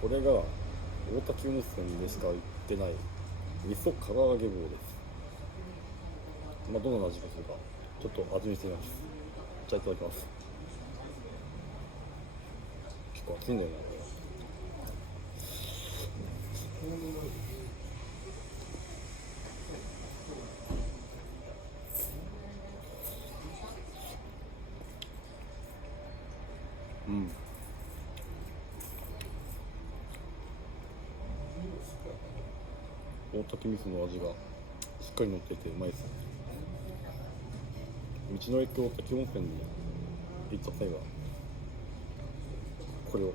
これが大滝温泉でしか売ってない味噌唐揚げ棒です。どんな味がするかちょっと味見してみます。じゃあいただきます。結構熱いんだよなこれ。大滝味噌の味がしっかり乗っててうまいです。道の駅大滝温泉に行った際はこれを